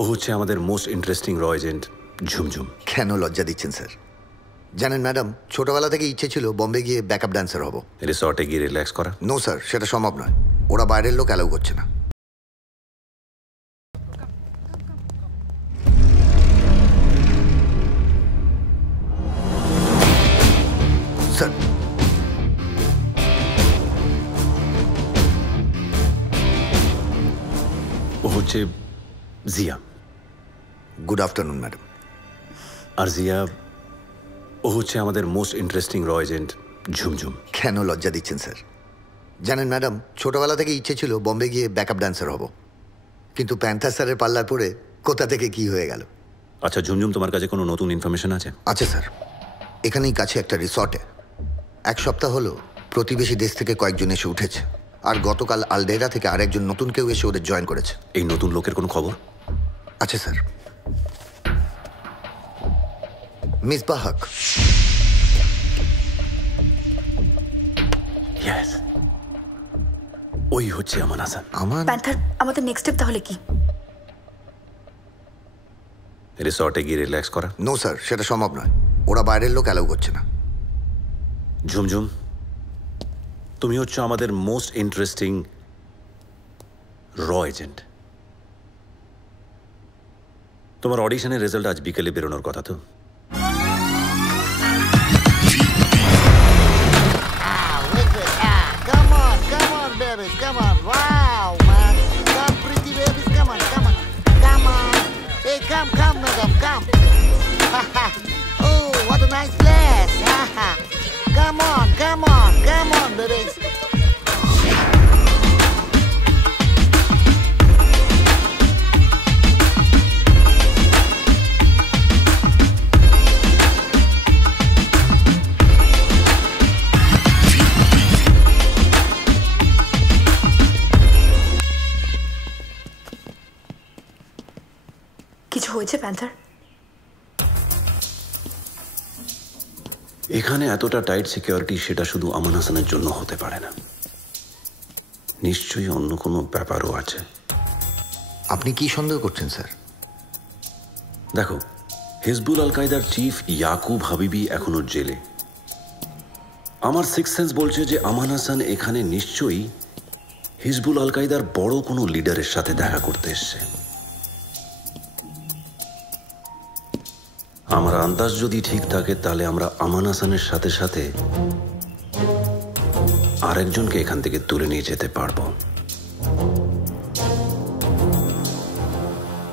ও হচ্ছে আমাদের most interesting র এজেন্ট ঝুমঝুম। কেন লজ্জা দিচ্ছেন স্যার? জানেন ম্যাডাম, ছোটবেলা থেকে ইচ্ছে ছিল বম্বে গিয়ে ব্যাকআপ ডান্সার হব। রিসর্টে গিয়ে রিল্যাক্স করা? নো স্যার, সেটা সম্ভব নয়। ওরা বাইরের লোক অ্যালাউ করছে না। স্যার, ও হচ্ছে জিয়া। Good afternoon madam. আর জিয়া ও হচ্ছে আমাদের মোস্ট ইন্টারেস্টিং র এজেন্ট ঝুমঝুম। কেন লজ্জা দিচ্ছেন স্যার? জানেন ম্যাডাম, ছোটবেলা থেকে ইচ্ছে ছিল বম্বে গিয়ে ব্যাকআপ ডান্সার হব, কিন্তু প্যান্থার স্যারের পাল্লার পরে কোথা থেকে কি হয়ে গেল। আচ্ছা ঝুমঝুম, তোমার কাছে কোনো নতুন ইনফরমেশন আছে? আছে স্যার, এখানেই কাছে একটা রিসর্টে 1 সপ্তাহ হলো প্রতিবেশী দেশ থেকে কয়েকজন এসে উঠেছে, আর গতকাল আলডেরা থেকে আরেকজন নতুন কেউ এসে ওদের জয়েন করেছে। এই নতুন লোকের কোনো খবর আছে স্যার। মিসবাহ হক। ইয়েস, ওই হচ্ছে আমান হাসান। আমান? প্যান্থার, আমাদের নেক্সট স্টেপ তাহলে কি? রিসর্টে গিয়ে রিল্যাক্স করা? নো স্যার, সেটা সম্ভব নয়। ওরা বাইরের লোক অ্যালাউ করছে না। ঝুমঝুম, তুমি হচ্ছে আমাদের মোস্ট ইন্টারেস্টিং র এজেন্ট। তোমার অডিশনের রেজাল্ট আজ বিকেলে বেরোনোর কথা তো? Come on, wow, man. Come, pretty babies, come on. Come on. Hey, come, madam, come. Oh, what a nice place. Come on, babies. কিছু হয়েছে প্যান্থার? এখানে এতটা টাইট সিকিউরিটি সেটা শুধু আমান হাসানের জন্য হতে পারে না, নিশ্চয়ই অন্য কোনো ব্যাপারও আছে। আপনি কি সন্দেহ করছেন স্যার? দেখো, হিজবুল আল কায়দার চিফ ইয়াকুব হাবিবি এখনো জেলে। আমার সিক্স সেন্স বলছে যে আমান হাসান এখানে নিশ্চয়ই হিজবুল আল কায়দার বড় কোনো লিডারের সাথে দেখা করতে এসছে। আমার আন্দাজ যদি ঠিক থাকে তাহলে আমরা আমান হাসানের সাথে সাথে আরেকজনকে এখান থেকে তুলে নিয়ে যেতে পারবো।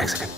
এক সেকেন্ড।